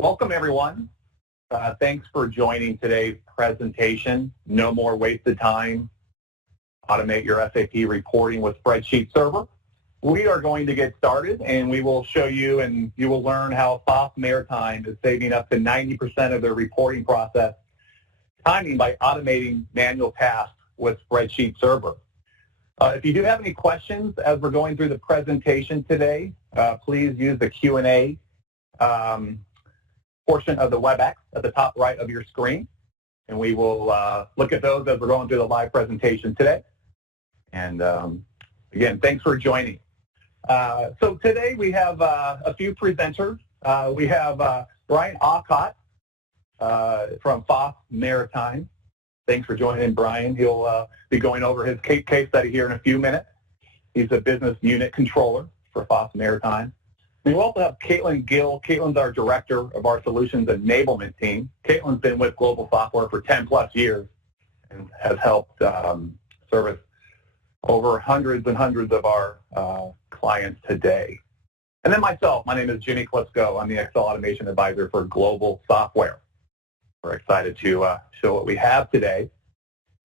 Welcome, everyone. Thanks for joining today's presentation. No more wasted time. Automate your SAP reporting with Spreadsheet Server. We are going to get started, and we will show you and you will learn how Foss Maritime is saving up to 90% of their reporting process timing by automating manual tasks with Spreadsheet Server. If you do have any questions as we're going through the presentation today, please use the Q&A portion of the WebEx at the top right of your screen, and we will look at those as we're going through the live presentation today. And again, thanks for joining. So today we have a few presenters. We have Brian Alcott from Foss Maritime. Thanks for joining, Brian. He'll be going over his case study here in a few minutes. He's a business unit controller for Foss Maritime. We also have Caitlin Gill. Caitlin's our director of our solutions enablement team. Caitlin's been with Global Software for 10 plus years and has helped service over hundreds and hundreds of our clients today. And then myself, my name is Jimmy Klitschko. I'm the Excel Automation Advisor for Global Software. We're excited to show what we have today.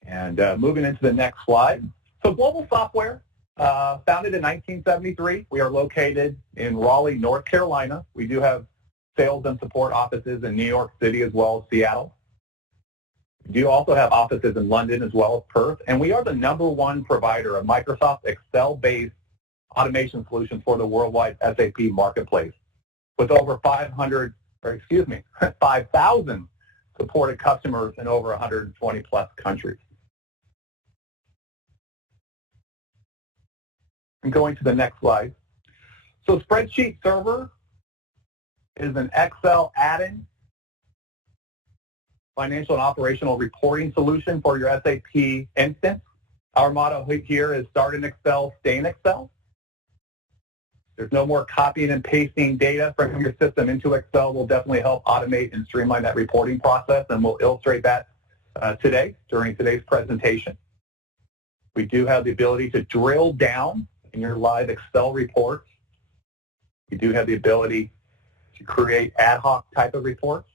And moving into the next slide. So Global Software, founded in 1973. We are located in Raleigh, North Carolina. We do have sales and support offices in New York City as well as Seattle. We do also have offices in London as well as Perth. And we are the ¡1 provider of Microsoft Excel-based automation solutions for the worldwide SAP marketplace with over 5,000 supported customers in over 120 plus countries. And going to the next slide. So Spreadsheet Server is an Excel add-in financial and operational reporting solution for your SAP instance. Our motto here is start in Excel, stay in Excel. There's no more copying and pasting data from your system into Excel. We'll definitely help automate and streamline that reporting process, and we'll illustrate that today during today's presentation. We do have the ability to drill down in your live Excel reports. We do have the ability to create ad hoc type of reports,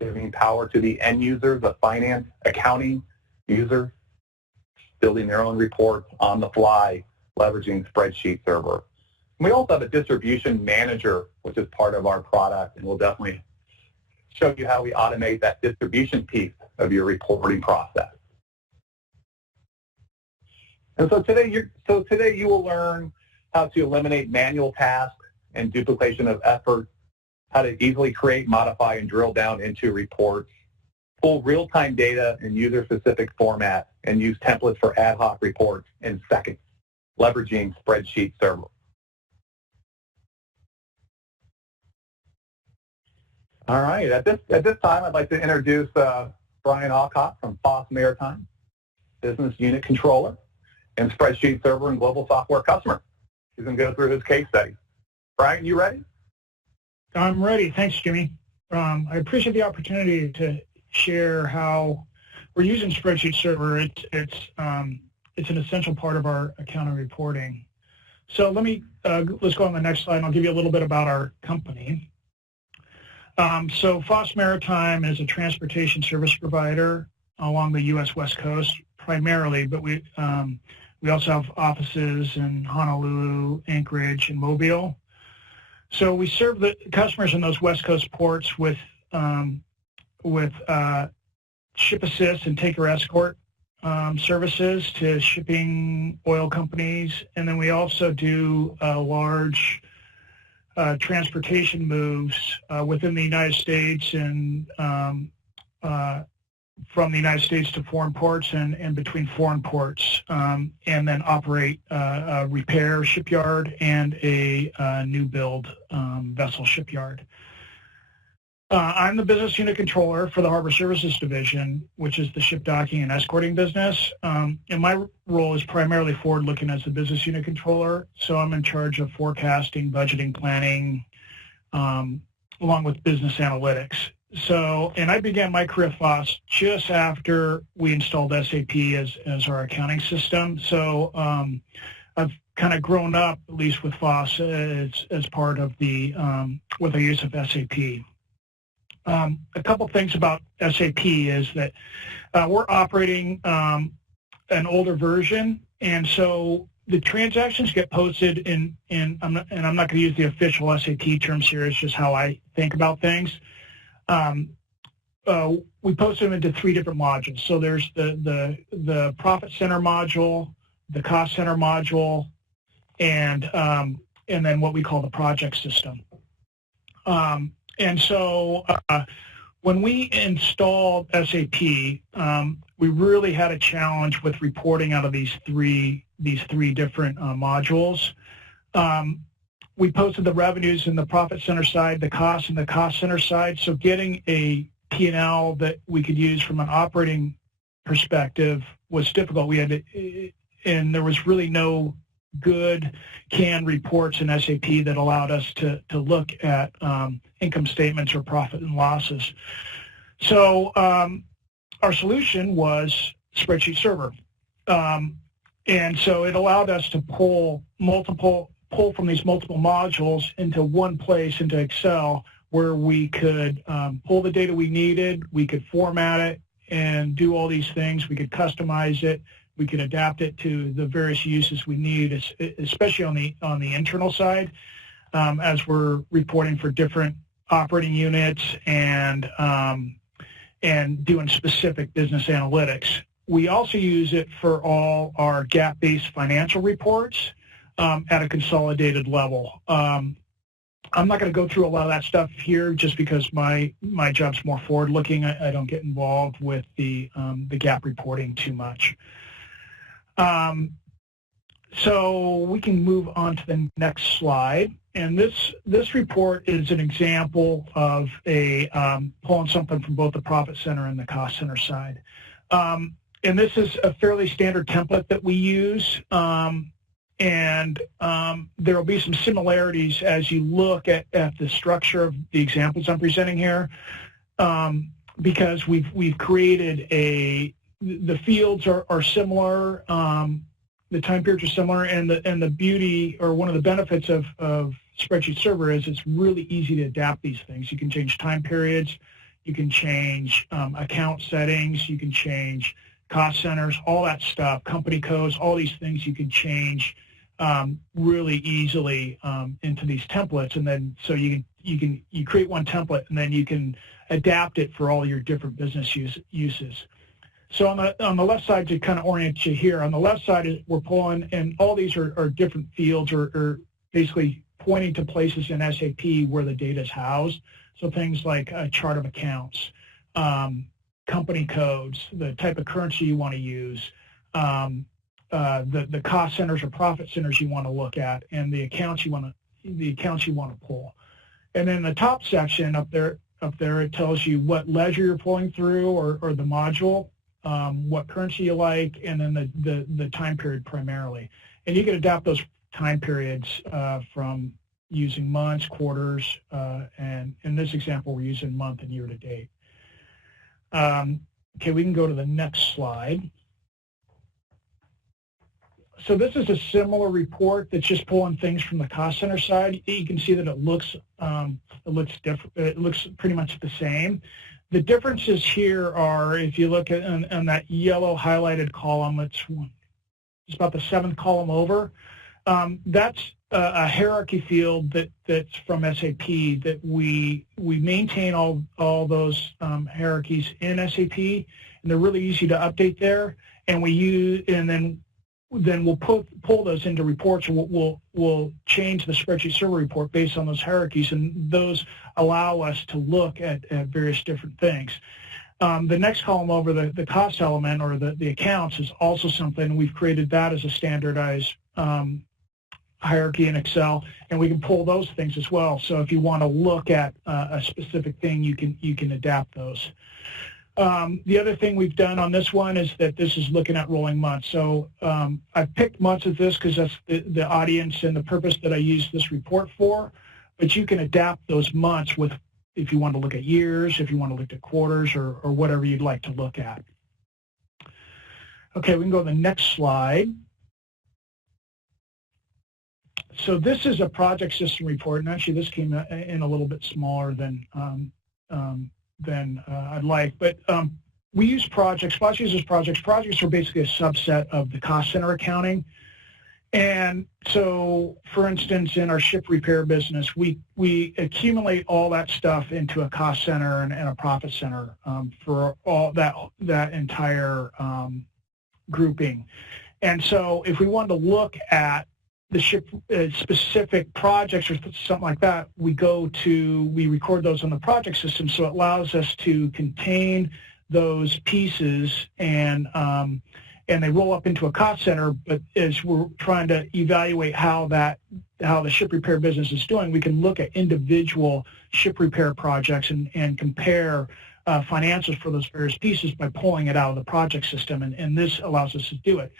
giving power to the end users, the finance, accounting users, building their own reports on the fly, leveraging Spreadsheet Server. We also have a distribution manager, which is part of our product, and we'll definitely show you how we automate that distribution piece of your reporting process. And so today you will learn how to eliminate manual tasks and duplication of effort, how to easily create, modify, and drill down into reports, pull real-time data in user-specific format, and use templates for ad hoc reports in seconds, leveraging Spreadsheet Server. All right, at this time, I'd like to introduce Brian Alcott from Foss Maritime, Business Unit Controller, and Spreadsheet Server and Global Software customer. He's going to go through his case study. Brian, you ready? I'm ready. Thanks, Jimmy. I appreciate the opportunity to share how we're using Spreadsheet Server. It's an essential part of our accounting reporting. So let's go on the next slide, and I'll give you a little bit about our company. So Foss Maritime is a transportation service provider along the U.S. West Coast primarily, but we also have offices in Honolulu, Anchorage, and Mobile. So we serve the customers in those West Coast ports with ship assist and taker escort services to shipping oil companies, and then we also do large transportation moves within the United States and from the United States to foreign ports and between foreign ports, and then operate a repair shipyard and a new build vessel shipyard. I'm the business unit controller for the Harbor Services Division, which is the ship docking and escorting business. And my role is primarily forward-looking as the business unit controller. So I'm in charge of forecasting, budgeting, planning, along with business analytics. So, and I began my career at Foss just after we installed SAP as our accounting system. So I've kind of grown up, at least with Foss, as part of the with the use of SAP. A couple things about SAP is that we're operating an older version, and so the transactions get posted in I'm not going to use the official SAP terms here. It's just how I think about things. We post them into 3 different modules. So there's the profit center module, the cost center module, and then what we call the project system. And so when we installed SAP, we really had a challenge with reporting out of these three different modules. We posted the revenues in the profit center side, the costs in the cost center side. So getting a P&L that we could use from an operating perspective was difficult. We had to, and there was really no good canned reports in SAP that allowed us to look at income statements or profit and losses. So our solution was Spreadsheet Server. And so it allowed us to pull from these multiple modules into one place, into Excel, where we could pull the data we needed, we could format it and do all these things. We could customize it. We could adapt it to the various uses we need, especially on the internal side, as we're reporting for different operating units and doing specific business analytics. We also use it for all our GAAP-based financial reports at a consolidated level. I'm not going to go through a lot of that stuff here just because my job's more forward-looking. I don't get involved with the GAAP reporting too much. So we can move on to the next slide. And this report is an example of pulling something from both the profit center and the cost center side. And this is a fairly standard template that we use. And there will be some similarities as you look at the structure of the examples I'm presenting here, because we've created the fields are similar, the time periods are similar, and the beauty, or one of the benefits of Spreadsheet Server is it's really easy to adapt these things. You can change time periods, you can change account settings, you can change cost centers, all that stuff, company codes, all these things you can change really easily into these templates, and then so you create one template and then you can adapt it for all your different business uses. So on the left side, to kind of orient you here, on the left side we're pulling, and all these are different fields or basically pointing to places in SAP where the data is housed. So things like a chart of accounts, company codes, the type of currency you want to use, the cost centers or profit centers you want to look at, and the accounts you want to pull. And then the top section up there it tells you what ledger you're pulling through or the module, what currency you like, and then the time period primarily. And you can adapt those time periods from using months, quarters, and in this example we're using month and year to date. Okay, we can go to the next slide. So this is a similar report that's just pulling things from the cost center side. You can see that it looks different. It looks pretty much the same. The differences here are, if you look at on that yellow highlighted column, it's about the 7th column over. That's a hierarchy field that's from SAP that we maintain all those hierarchies in SAP, and they're really easy to update there. And we use, and then we'll pull those into reports, and we'll change the Spreadsheet Server report based on those hierarchies, and those allow us to look at various different things. The next column over, the cost element or the accounts, is also something we've created that as a standardized hierarchy in Excel, and we can pull those things as well. So if you want to look at a specific thing, you can adapt those. The other thing we've done on this one is that this is looking at rolling months. So I've picked months of this because that's the audience and the purpose that I use this report for, but you can adapt those months with, if you want to look at years, if you want to look at quarters, or whatever you'd like to look at. Okay, we can go to the next slide. So this is a project system report, and actually this came in a little bit smaller than I'd like. But we use projects. Foss uses projects. Projects are basically a subset of the cost center accounting. And so, for instance, in our ship repair business, we accumulate all that stuff into a cost center and a profit center for all that entire grouping. And so, if we wanted to look at the ship specific projects or something like that, we record those on the project system, so it allows us to contain those pieces and they roll up into a cost center. But as we're trying to evaluate how the ship repair business is doing, we can look at individual ship repair projects and compare financials for those various pieces by pulling it out of the project system, and this allows us to do it.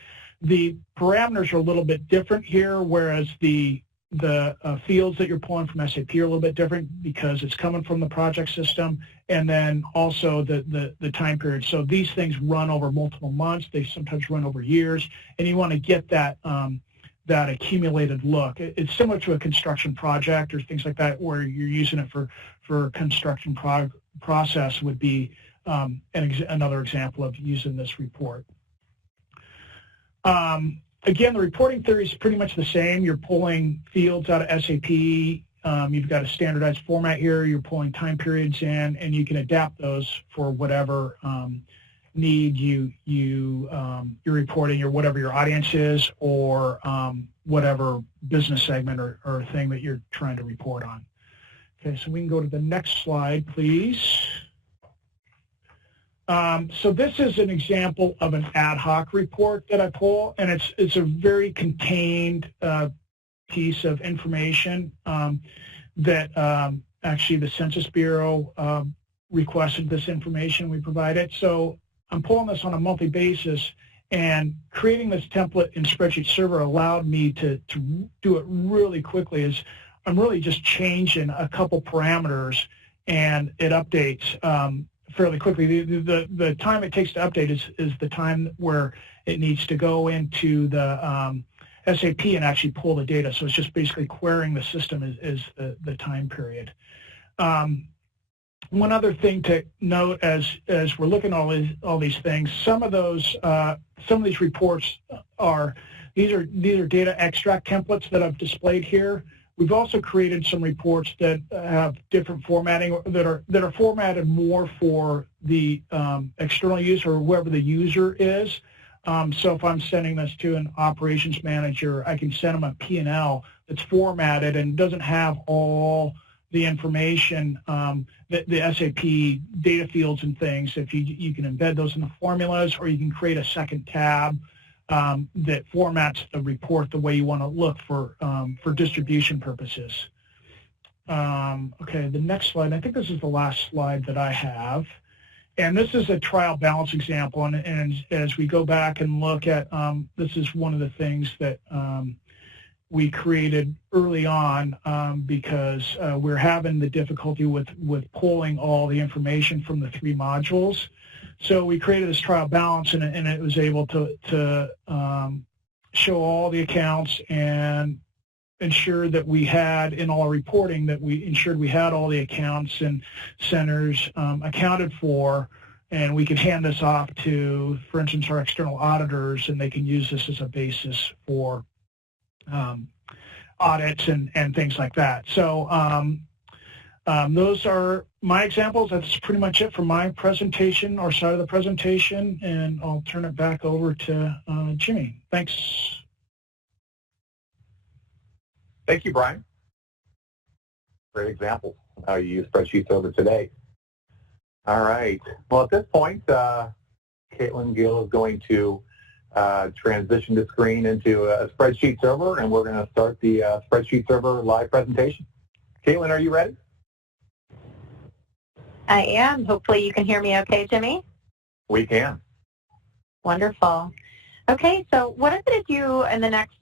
The parameters are a little bit different here, whereas the fields that you're pulling from SAP are a little bit different because it's coming from the project system, and then also the time period. So these things run over multiple months. They sometimes run over years, and you want to get that accumulated look. It's similar to a construction project or things like that, where you're using it for construction process would be another example of using this report. Again, the reporting theory is pretty much the same. You're pulling fields out of SAP. You've got a standardized format here. You're pulling time periods in, and you can adapt those for whatever need you're reporting, or whatever your audience is, or whatever business segment or thing that you're trying to report on. Okay, so we can go to the next slide, please. So this is an example of an ad hoc report that I pull, and it's a very contained piece of information that actually the Census Bureau requested this information. We provide it. So I'm pulling this on a monthly basis, and creating this template in Spreadsheet Server allowed me to do it really quickly. As I'm really just changing a couple parameters, and it updates fairly quickly. The time it takes to update is the time where it needs to go into the SAP and actually pull the data. So it's just basically querying the system is the time period. One other thing to note as we're looking at all these things, some of these reports are data extract templates that I've displayed here. We've also created some reports that have different formatting, that are formatted more for the external user, or whoever the user is. So if I'm sending this to an operations manager, I can send them a P&L that's formatted and doesn't have all the information, the SAP data fields and things. If you can embed those in the formulas, or you can create a second tab that formats the report the way you want to look for distribution purposes. Okay, the next slide. I think this is the last slide that I have. And this is a trial balance example. And as we go back and look at, this is one of the things that we created early on because we're having the difficulty with pulling all the information from the 3 modules. So we created this trial balance, and it was able to show all the accounts and ensure that we had, in all our reporting, that we ensured we had all the accounts and centers accounted for, and we could hand this off to, for instance, our external auditors, and they can use this as a basis for audits and things like that. So those are my examples. That's pretty much it for my presentation, or side of the presentation, and I'll turn it back over to Jimmy. Thanks. Thank you, Brian. Great example of how you use Spreadsheet Server today. All right. Well, at this point, Caitlin Gill is going to transition the screen into a Spreadsheet Server, and we're going to start the Spreadsheet Server live presentation. Caitlin, are you ready? I am. Hopefully you can hear me okay, Jimmy? We can. Wonderful. Okay, so what I'm going to do in the next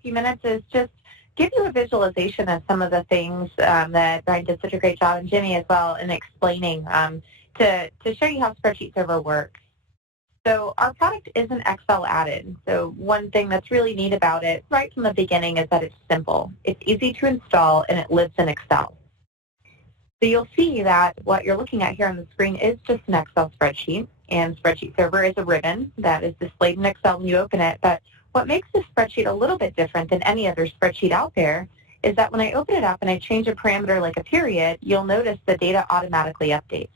few minutes is just give you a visualization of some of the things that Brian did such a great job, and Jimmy as well, in explaining to show you how Spreadsheet Server works. So our product is an Excel add-in. So one thing that's really neat about it right from the beginning is that it's simple. It's easy to install, and it lives in Excel. So you'll see that what you're looking at here on the screen is just an Excel spreadsheet, and Spreadsheet Server is a ribbon that is displayed in Excel when you open it. But what makes this spreadsheet a little bit different than any other spreadsheet out there is that when I open it up and I change a parameter like a period, you'll notice the data automatically updates.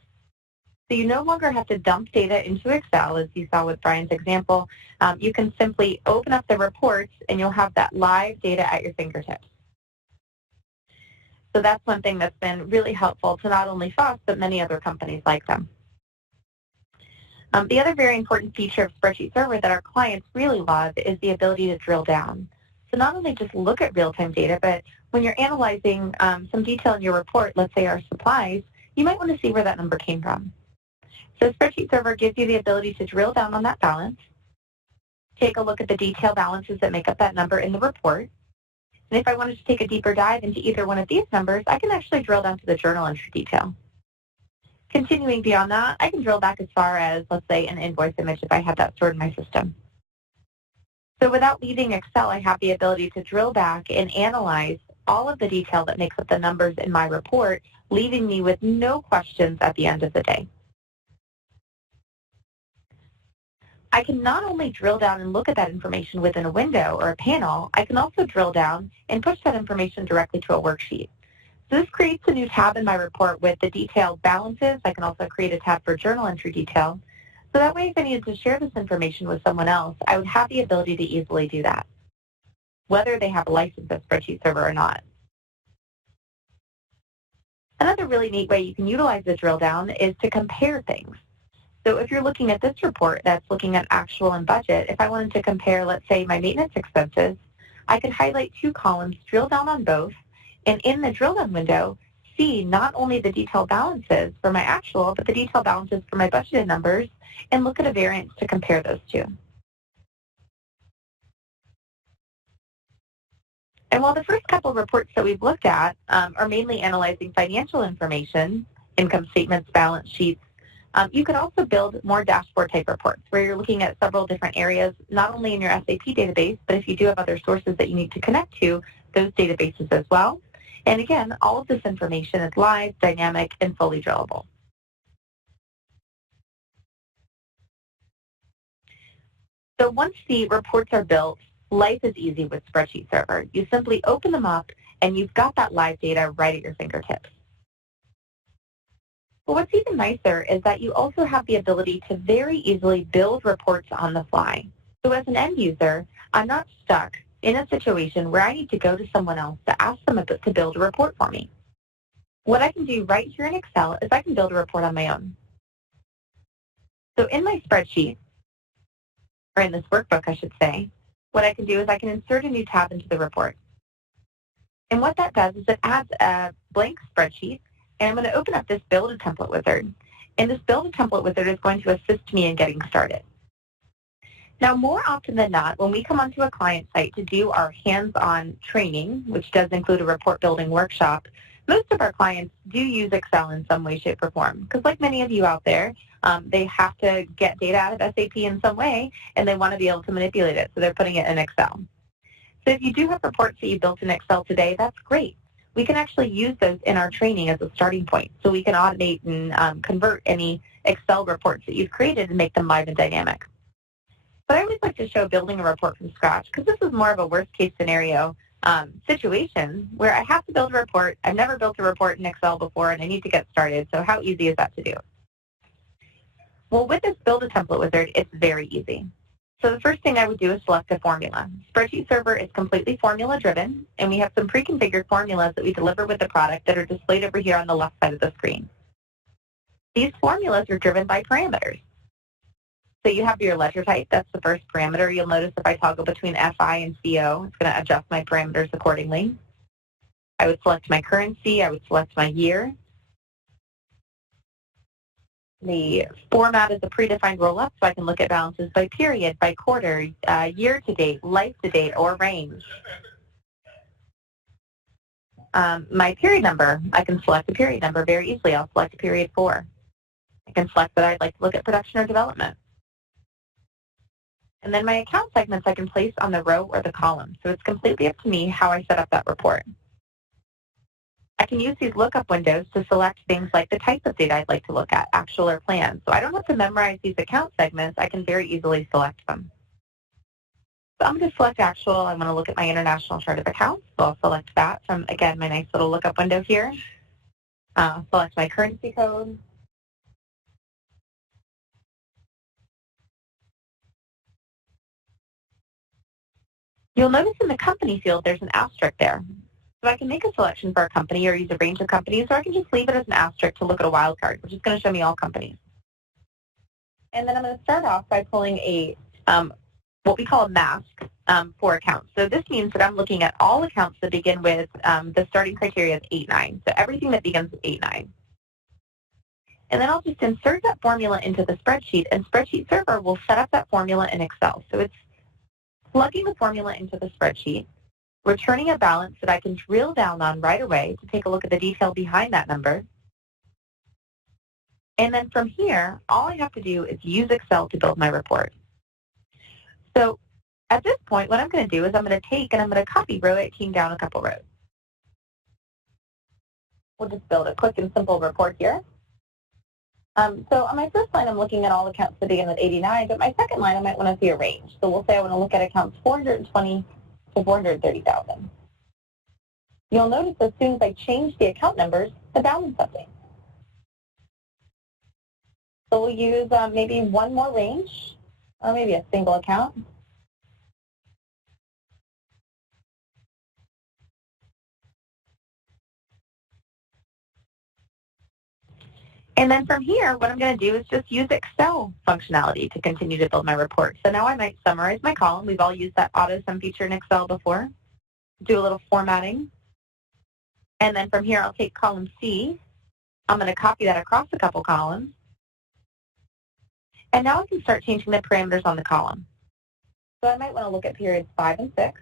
So you no longer have to dump data into Excel, as you saw with Brian's example. You can simply open up the reports and you'll have that live data at your fingertips. So that's one thing that's been really helpful to not only Foss, but many other companies like them. The other very important feature of Spreadsheet Server that our clients really love is the ability to drill down. So not only just look at real-time data, but when you're analyzing some detail in your report, let's say our supplies, you might want to see where that number came from. So Spreadsheet Server gives you the ability to drill down on that balance, take a look at the detailed balances that make up that number in the report, and if I wanted to take a deeper dive into either one of these numbers, I can actually drill down to the journal entry detail. Continuing beyond that, I can drill back as far as, let's say, an invoice image if I have that stored in my system. So without leaving Excel, I have the ability to drill back and analyze all of the detail that makes up the numbers in my report, leaving me with no questions at the end of the day. I can not only drill down and look at that information within a window or a panel, I can also drill down and push that information directly to a worksheet. So this creates a new tab in my report with the detailed balances. I can also create a tab for journal entry detail. So that way, if I needed to share this information with someone else, I would have the ability to easily do that, whether they have a license of Spreadsheet Server or not. Another really neat way you can utilize the drill down is to compare things. So if you're looking at this report that's looking at actual and budget, if I wanted to compare, let's say, my maintenance expenses, I could highlight two columns, drill down on both, and in the drill down window, see not only the detailed balances for my actual, but the detailed balances for my budgeted numbers, and look at a variance to compare those two. And while the first couple of reports that we've looked at are mainly analyzing financial information, income statements, balance sheets, you can also build more dashboard type reports where you're looking at several different areas, not only in your SAP database, but if you do have other sources that you need to connect to, those databases as well. And again, all of this information is live, dynamic, and fully drillable. So once the reports are built, life is easy with Spreadsheet Server. You simply open them up, and you've got that live data right at your fingertips. But what's even nicer is that you also have the ability to very easily build reports on the fly. So as an end user, I'm not stuck in a situation where I need to go to someone else to ask them to build a report for me. What I can do right here in Excel is I can build a report on my own. So in my spreadsheet, or in this workbook, I should say, what I can do is I can insert a new tab into the report. And what that does is it adds a blank spreadsheet, and I'm going to open up this Build a Template Wizard. And this Build a Template Wizard is going to assist me in getting started. Now, more often than not, when we come onto a client site to do our hands-on training, which does include a report building workshop, most of our clients do use Excel in some way, shape, or form. Because like many of you out there, they have to get data out of SAP in some way, and they want to be able to manipulate it, so they're putting it in Excel. So if you do have reports that you built in Excel today, that's great. We can actually use those in our training as a starting point, so we can automate and convert any Excel reports that you've created and make them live and dynamic. But I always like to show building a report from scratch, because this is more of a worst-case scenario situation where I have to build a report. I've never built a report in Excel before, and I need to get started. So how easy is that to do? Well, with this Build a Template Wizard, it's very easy. So the first thing I would do is select a formula. Spreadsheet Server is completely formula-driven, and we have some pre-configured formulas that we deliver with the product that are displayed over here on the left side of the screen. These formulas are driven by parameters. So you have your ledger type, that's the first parameter. You'll notice if I toggle between FI and CO, it's going to adjust my parameters accordingly. I would select my currency, I would select my year. The format is a predefined roll-up, so I can look at balances by period, by quarter, year-to-date, life-to-date, or range. My period number, I can select a period number very easily. I'll select period 4. I can select that I'd like to look at production or development. And then my account segments I can place on the row or the column. So it's completely up to me how I set up that report. I can use these lookup windows to select things like the type of data I'd like to look at, actual or planned. So I don't have to memorize these account segments. I can very easily select them. So I'm going to select actual. I want to look at my international chart of accounts. So I'll select that from, again, my nice little lookup window here. Select my currency code. You'll notice in the company field there's an asterisk there. So I can make a selection for a company or use a range of companies, or I can just leave it as an asterisk to look at a wildcard, which is going to show me all companies. And then I'm going to start off by pulling a what we call a mask for accounts. So this means that I'm looking at all accounts that begin with the starting criteria of 8-9. So everything that begins with 8-9. And then I'll just insert that formula into the spreadsheet, and Spreadsheet Server will set up that formula in Excel. So it's plugging the formula into the spreadsheet, returning a balance that I can drill down on right away to take a look at the detail behind that number. And then from here, all I have to do is use Excel to build my report. So at this point, what I'm going to do is I'm going to take and I'm going to copy row 18 down a couple rows. We'll just build a quick and simple report here. So on my first line, I'm looking at all accounts that begin with 89, but my second line, I might want to see a range. So we'll say I want to look at accounts 420 to 430,000. You'll notice as soon as I change the account numbers, the balance updates. So we'll use maybe one more range, or maybe a single account. And then from here, what I'm going to do is just use Excel functionality to continue to build my report. So now I might summarize my column. We've all used that auto sum feature in Excel before. Do a little formatting. And then from here, I'll take column C. I'm going to copy that across a couple columns. And now I can start changing the parameters on the column. So I might want to look at periods 5 and 6.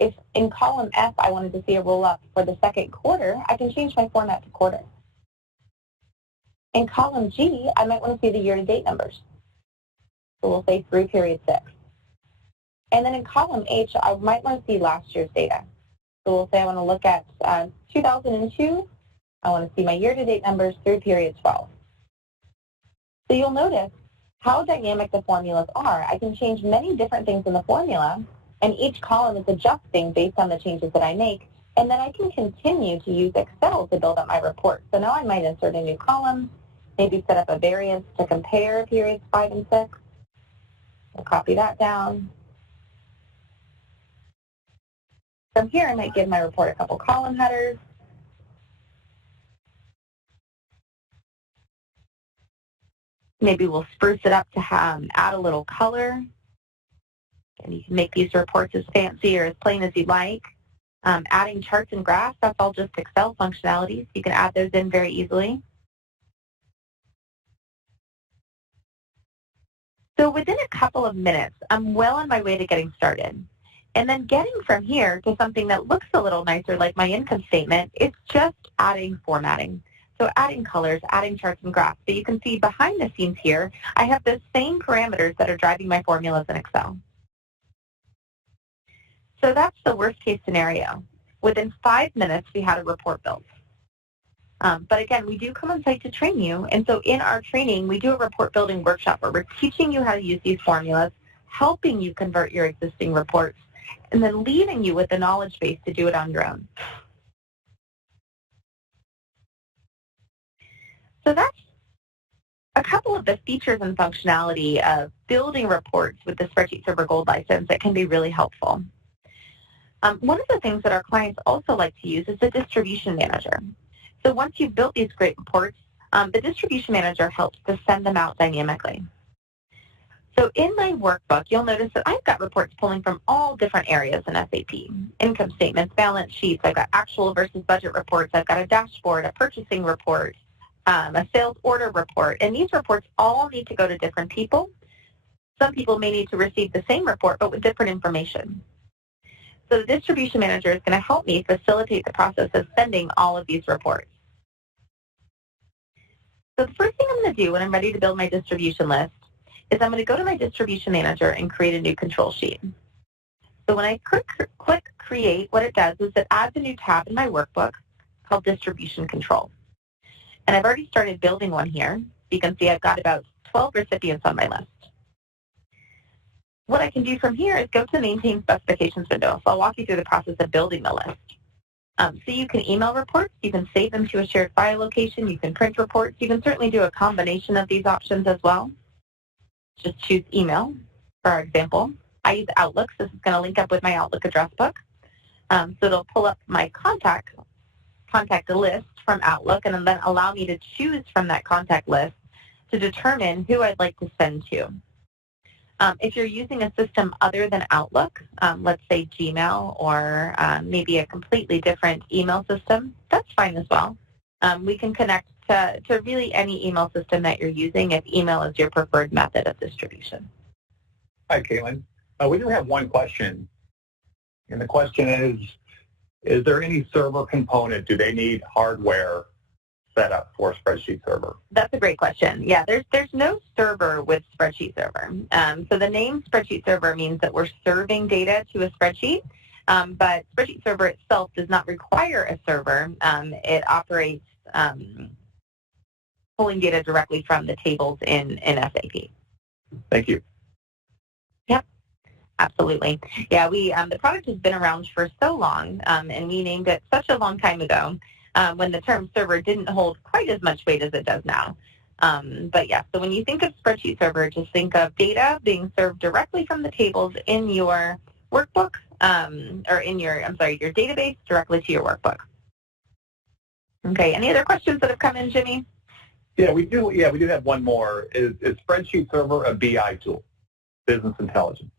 If in column F I wanted to see a roll-up for the second quarter, I can change my format to quarter. In column G, I might want to see the year-to-date numbers. So we'll say through period 6. And then in column H, I might want to see last year's data. So we'll say I want to look at 2002. I want to see my year-to-date numbers through period 12. So you'll notice how dynamic the formulas are. I can change many different things in the formula, and each column is adjusting based on the changes that I make. And then I can continue to use Excel to build up my report. So now I might insert a new column, maybe set up a variance to compare periods 5 and 6. We'll copy that down. From here, I might give my report a couple column headers. Maybe we'll spruce it up to add a little color. And you can make these reports as fancy or as plain as you'd like. Adding charts and graphs, that's all just Excel functionalities. You can add those in very easily. So within a couple of minutes, I'm well on my way to getting started. And then getting from here to something that looks a little nicer like my income statement, it's just adding formatting. So adding colors, adding charts and graphs. So you can see behind the scenes here, I have the same parameters that are driving my formulas in Excel. So that's the worst case scenario. Within 5 minutes, we had a report built. But again, we do come on site to train you. And so in our training, we do a report building workshop where we're teaching you how to use these formulas, helping you convert your existing reports, and then leaving you with the knowledge base to do it on your own. So that's a couple of the features and functionality of building reports with the Spreadsheet Server Gold license that can be really helpful. One of the things that our clients also like to use is the distribution manager. So once you've built these great reports, the distribution manager helps to send them out dynamically. So in my workbook, you'll notice that I've got reports pulling from all different areas in SAP. Income statements, balance sheets, I've got actual versus budget reports, I've got a dashboard, a purchasing report, a sales order report, and these reports all need to go to different people. Some people may need to receive the same report but with different information. So the distribution manager is going to help me facilitate the process of sending all of these reports. So the first thing I'm going to do when I'm ready to build my distribution list is I'm going to go to my distribution manager and create a new control sheet. So when I click create, what it does is it adds a new tab in my workbook called distribution control. And I've already started building one here. You can see I've got about 12 recipients on my list. What I can do from here is go to the Maintain Specifications window. So I'll walk you through the process of building the list. So you can email reports, you can save them to a shared file location, you can print reports, you can certainly do a combination of these options as well. Just choose email, for our example. I use Outlook, so this is going to link up with my Outlook address book. So it'll pull up my contact list from Outlook and then allow me to choose from that contact list to determine who I'd like to send to. If you're using a system other than Outlook, let's say Gmail or maybe a completely different email system, that's fine as well. We can connect to really any email system that you're using if email is your preferred method of distribution. Hi, Caitlin. We do have one question, and the question is there any server component? Do they need hardware set up for Spreadsheet Server? That's a great question. Yeah, there's no server with Spreadsheet Server. So the name Spreadsheet Server means that we're serving data to a spreadsheet, but Spreadsheet Server itself does not require a server. It operates pulling data directly from the tables in SAP. Thank you. Yep, absolutely. Yeah, the product has been around for so long, and we named it such a long time ago when the term server didn't hold quite as much weight as it does now. But yeah, so when you think of Spreadsheet Server, just think of data being served directly from the tables in your workbook, or in your database directly to your workbook. Okay, any other questions that have come in, Jimmy? Yeah, we do have one more. Is Spreadsheet Server a BI tool, business intelligence?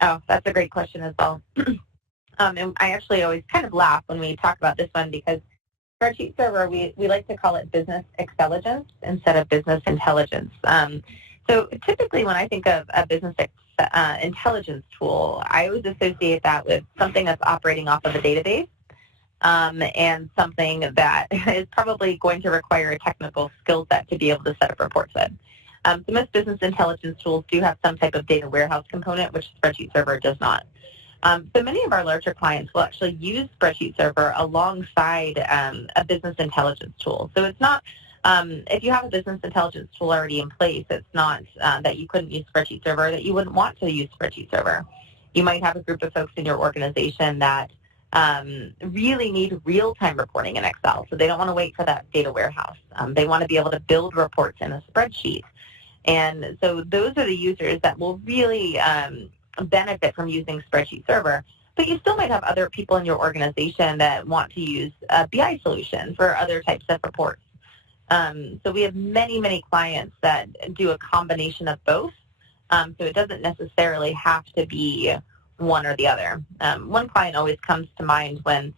Oh, that's a great question as well. And I actually always kind of laugh when we talk about this one because Spreadsheet Server, we like to call it business intelligence instead of business intelligence. So typically when I think of a business intelligence tool, I always associate that with something that's operating off of a database and something that is probably going to require a technical skill set to be able to set up reports with. So most business intelligence tools do have some type of data warehouse component, which Spreadsheet Server does not. So many of our larger clients will actually use Spreadsheet Server alongside a business intelligence tool. So it's not, if you have a business intelligence tool already in place, it's not that you couldn't use Spreadsheet Server, that you wouldn't want to use Spreadsheet Server. You might have a group of folks in your organization that really need real-time reporting in Excel. So they don't want to wait for that data warehouse. They want to be able to build reports in a spreadsheet. And so those are the users that will really benefit from using Spreadsheet Server. But you still might have other people in your organization that want to use a BI solution for other types of reports. So we have many, many clients that do a combination of both. So it doesn't necessarily have to be one or the other. One client always comes to mind when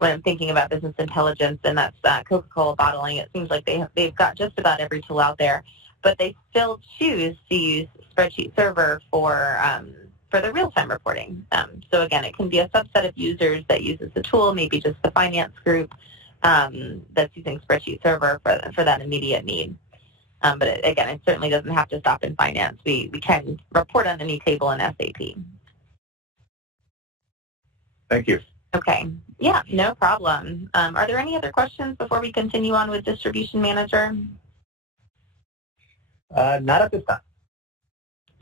I'm thinking about business intelligence, and that's Coca-Cola bottling. It seems like they've got just about every tool out there, but they still choose to use Spreadsheet Server for the real-time reporting. So again, it can be a subset of users that uses the tool, maybe just the finance group that's using Spreadsheet Server for that immediate need. But again, it certainly doesn't have to stop in finance. We can report on any table in SAP. Thank you. Okay. Yeah, no problem. Are there any other questions before we continue on with Distribution Manager? Not at this time.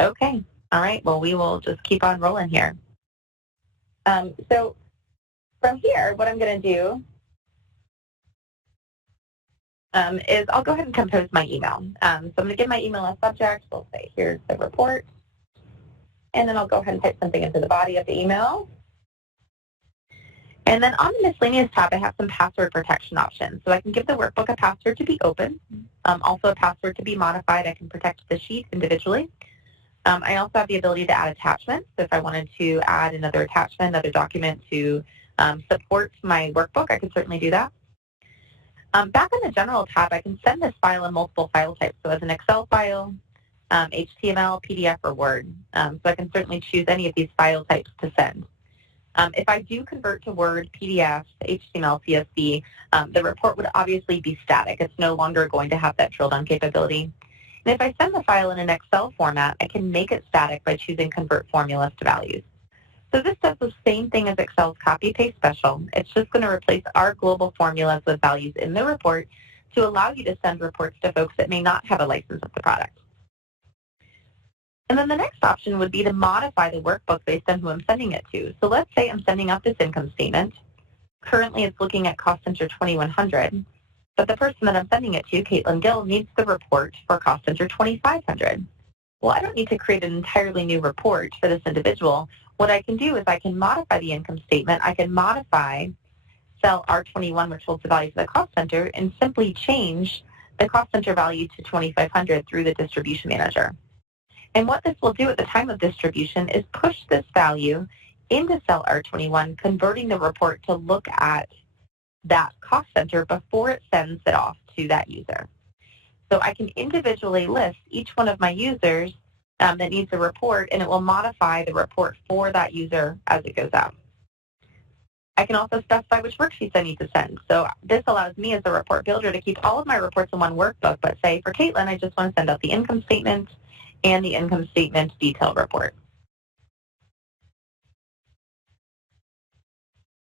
Okay. All right. Well, we will just keep on rolling here. So from here, what I'm going to do is I'll go ahead and compose my email. So I'm going to give my email a subject. We'll say, here's the report. And then I'll go ahead and type something into the body of the email. And then on the miscellaneous tab, I have some password protection options. So I can give the workbook a password to be open, also a password to be modified. I can protect the sheet individually. I also have the ability to add attachments. So if I wanted to add another attachment, another document to support my workbook, I could certainly do that. Back in the general tab, I can send this file in multiple file types. So as an Excel file, HTML, PDF, or Word. So I can certainly choose any of these file types to send. If I do convert to Word, PDF, HTML, CSV, the report would obviously be static. It's no longer going to have that drill down capability. And if I send the file in an Excel format, I can make it static by choosing Convert Formulas to Values. So this does the same thing as Excel's copy-paste special. It's just going to replace our global formulas with values in the report to allow you to send reports to folks that may not have a license of the product. And then the next option would be to modify the workbook based on who I'm sending it to. So let's say I'm sending out this income statement. Currently it's looking at cost center 2100, but the person that I'm sending it to, Caitlin Gill, needs the report for cost center 2500. Well, I don't need to create an entirely new report for this individual. What I can do is I can modify the income statement. I can modify cell R21, which holds the value for the cost center, and simply change the cost center value to 2500 through the distribution manager. And what this will do at the time of distribution is push this value into cell R21, converting the report to look at that cost center before it sends it off to that user. So I can individually list each one of my users that needs a report, and it will modify the report for that user as it goes out. I can also specify which worksheets I need to send. So this allows me as a report builder to keep all of my reports in one workbook, but say for Caitlin, I just want to send out the income statement and the income statement detail report.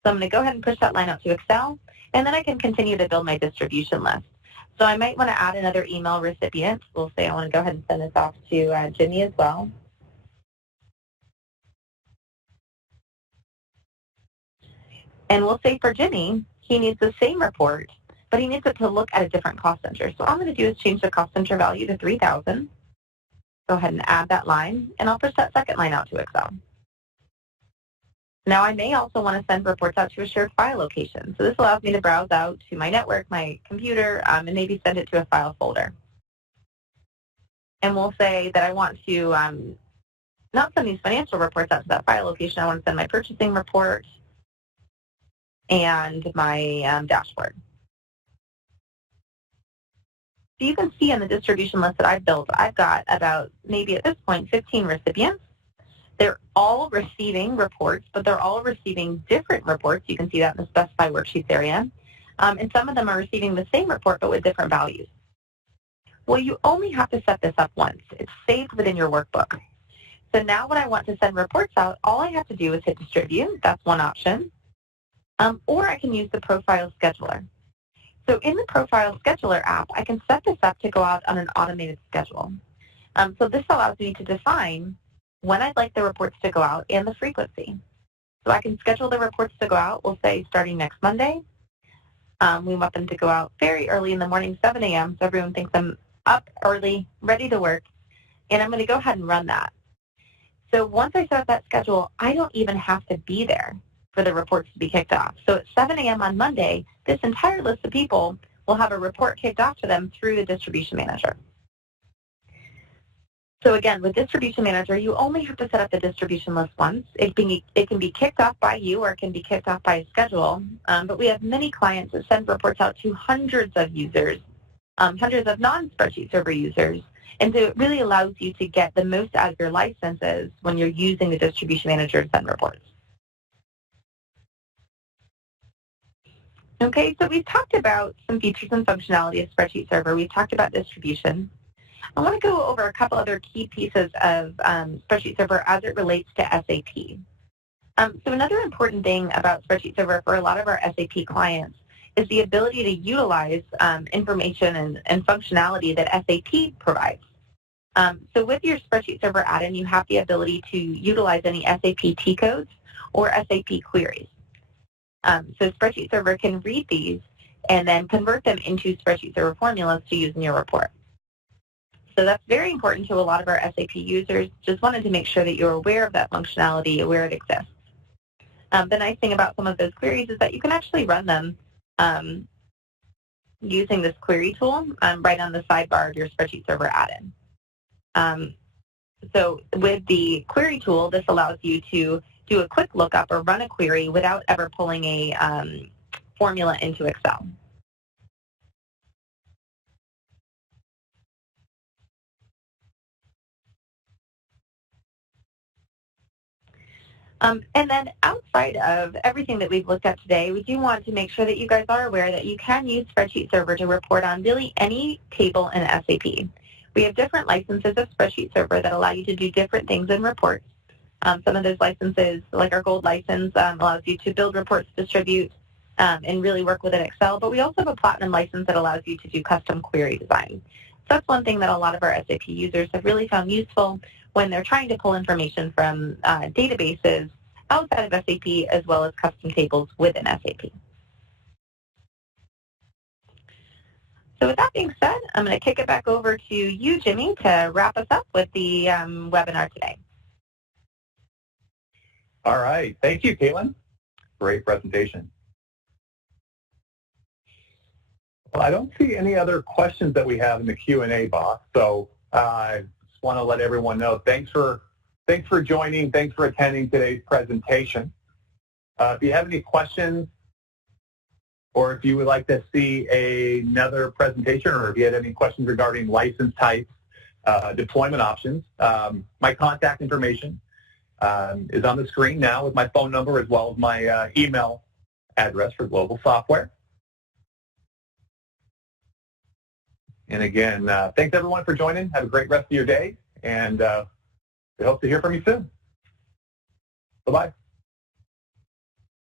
So I'm going to go ahead and push that line out to Excel, and then I can continue to build my distribution list. So I might want to add another email recipient. We'll say I want to go ahead and send this off to Jimmy as well. And we'll say for Jimmy, he needs the same report, but he needs it to look at a different cost center. So all I'm going to do is change the cost center value to 3000. Go ahead and add that line, and I'll push that second line out to Excel. Now I may also want to send reports out to a shared file location. So this allows me to browse out to my network, my computer, and maybe send it to a file folder. And we'll say that I want to not send these financial reports out to that file location. I want to send my purchasing report and my dashboard. So you can see in the distribution list that I've built, I've got about maybe at this point 15 recipients. They're all receiving reports, but they're all receiving different reports. You can see that in the Specify Worksheets area. And some of them are receiving the same report, but with different values. Well, you only have to set this up once. It's saved within your workbook. So now when I want to send reports out, all I have to do is hit Distribute. That's one option. Or I can use the Profile Scheduler. So in the Profile Scheduler app, I can set this up to go out on an automated schedule. So this allows me to define when I'd like the reports to go out and the frequency. So I can schedule the reports to go out, we'll say starting next Monday. We want them to go out very early in the morning, 7 a.m., so everyone thinks I'm up early, ready to work, and I'm going to go ahead and run that. So once I set up that schedule, I don't even have to be there for the reports to be kicked off. So at 7 a.m. on Monday, this entire list of people will have a report kicked off to them through the Distribution Manager. So again, with Distribution Manager, you only have to set up the distribution list once. It can be kicked off by you or it can be kicked off by a schedule. But we have many clients that send reports out to hundreds of users, hundreds of non-spreadsheet server users. And so it really allows you to get the most out of your licenses when you're using the Distribution Manager to send reports. Okay, so we've talked about some features and functionality of Spreadsheet Server. We've talked about distribution. I want to go over a couple other key pieces of Spreadsheet Server as it relates to SAP. So another important thing about Spreadsheet Server for a lot of our SAP clients is the ability to utilize information and functionality that SAP provides. So with your Spreadsheet Server add-in, you have the ability to utilize any SAP Tcodes or SAP queries. So Spreadsheet Server can read these and then convert them into Spreadsheet Server formulas to use in your report. So that's very important to a lot of our SAP users. Just wanted to make sure that you're aware of that functionality, aware it exists. The nice thing about some of those queries is that you can actually run them using this query tool right on the sidebar of your Spreadsheet Server add-in. So with the query tool, this allows you to do a quick lookup or run a query without ever pulling a formula into Excel. And then outside of everything that we've looked at today, we do want to make sure that you guys are aware that you can use Spreadsheet Server to report on really any table in SAP. We have different licenses of Spreadsheet Server that allow you to do different things in reports. Some of those licenses, like our gold license, allows you to build reports, distribute, and really work within Excel. But we also have a platinum license that allows you to do custom query design. So that's one thing that a lot of our SAP users have really found useful when they're trying to pull information from databases outside of SAP as well as custom tables within SAP. So with that being said, I'm going to kick it back over to you, Jimmy, to wrap us up with the webinar today. All right. Thank you, Caitlin. Great presentation. Well, I don't see any other questions that we have in the Q&A box, so I just want to let everyone know thanks for joining, thanks for attending today's presentation. If you have any questions, or if you would like to see another presentation, or if you had any questions regarding license types, deployment options, my contact information is on the screen now with my phone number as well as my email address for Global Software. And again, thanks everyone for joining. Have a great rest of your day, and we hope to hear from you soon. Bye-bye.